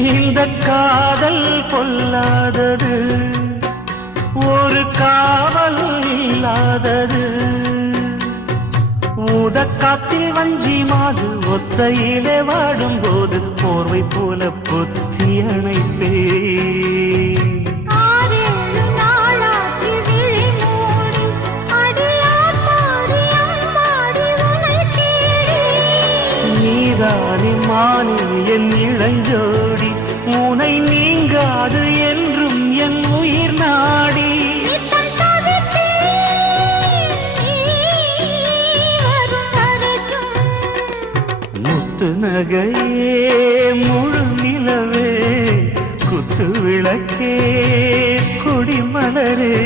இந்த காதல் பொல்லாதது, ஒரு காவல் இல்லாதது. ஊதக்காத்தில் வஞ்சி மாது ஒத்தையிலே வாடும் போது போர்வை போல பொத்தி அணைப்பே. நீதானே மானே என் இளஞ்சோடி, உனை நீங்காது என்றும் என் உயிர் நாடி. முத்து நகையே முழு நிலவே, குத்து விளக்கே, கொடிமலரே.